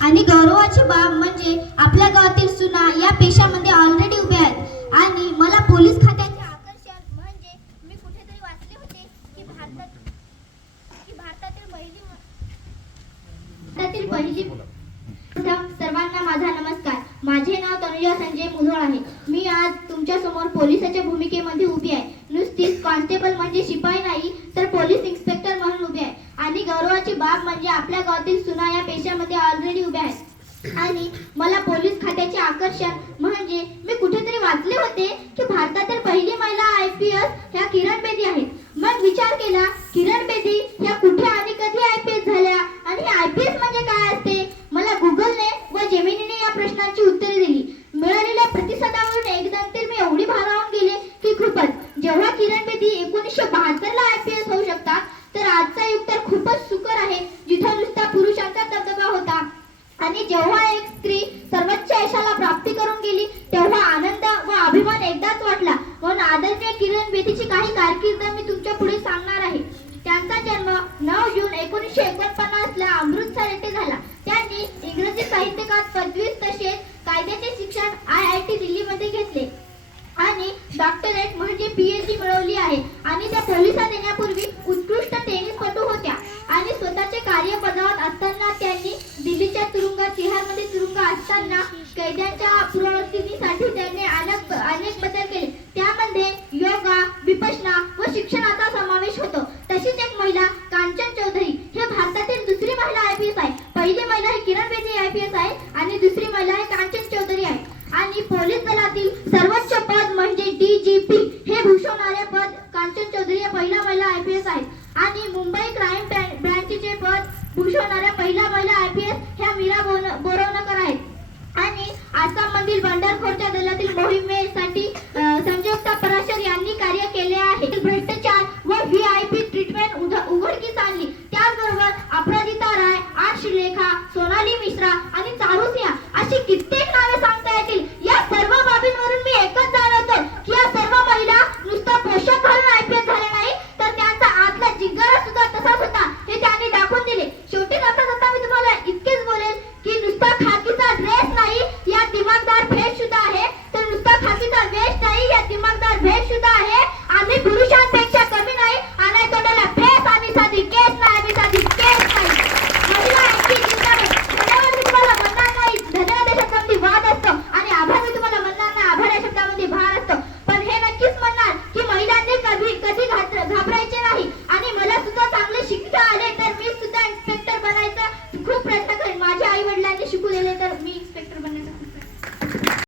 आणि गौरवाची बाब म्हणजे आपल्या गावातील सुना या पेशामध्ये ऑलरेडी उभ्या आहेत आणि मला पोलीस खात्याचे आकर्षण म्हणजे मी कुठेतरी वाचले होते की भारतातील पहिली सर्वांना माझा नमस्कार. माझे नाव तनुजा संजय मुधोळ आहे. मी आज तुमच्या समोर पोलिसाच्या भूमिकेमध्ये उभी आहे. नुसतीच कॉन्स्टेबल म्हणजे शिपाई नाही तर पोलीस इन्स्पेक्टर म्हणून उभी आहे. आणि गौरवाची बाब म्हणजे आपल्या गावातील सुना या पेशामध्ये ऑलरेडी उभ्या आहेत आणि मला पोलीस खात्याचे आकर्षण म्हणजे मी कुठेतरी वाचले होते की भारतातील पहिली महिला IPS ह्या किरण बेदी आहेत. मग विचार केला, किरण बेदी ह्या कुठे आणि कधी IPS झाल्या आणि IPS म्हणजे काय असते? मला गुगलने व जेमिनीने या प्रश्नांची उत्तरे दिली. मिळालेल्या प्रतिसादावरून एकदम तर मी एवढी भारावून गेले की खूपच. जेव्हा किरण बेदी 1972 ला IPS होऊ शकतात तर आजचा युग तर खूपच सुकर आहे जिथे नुसता पुरुषांचा दबदबा होता. आणि जेव्हा एक स्त्री सर्वोच्च यशाला प्राप्ती करून गेली तेव्हा आनंद व अभिमान एकदाच वाटला. म्हणून आदरणीय किरण बेदीची काही कारकीर्द मी तुमच्या पुढे सांगणार आहे. त्यांचा जन्म 9 जून 1949 ला अमृतसर येथे झाला. त्यांनी इंग्रजी साहित्यात पदवी तसेच कायद्याचे शिक्षण IIT दिल्लीमध्ये घेतले आणि डॉक्टरेट म्हणजे PhD मिळवली आहे. आणि त्या पोलिसात येण्यापूर्वी उत्कृष्ट टेनिस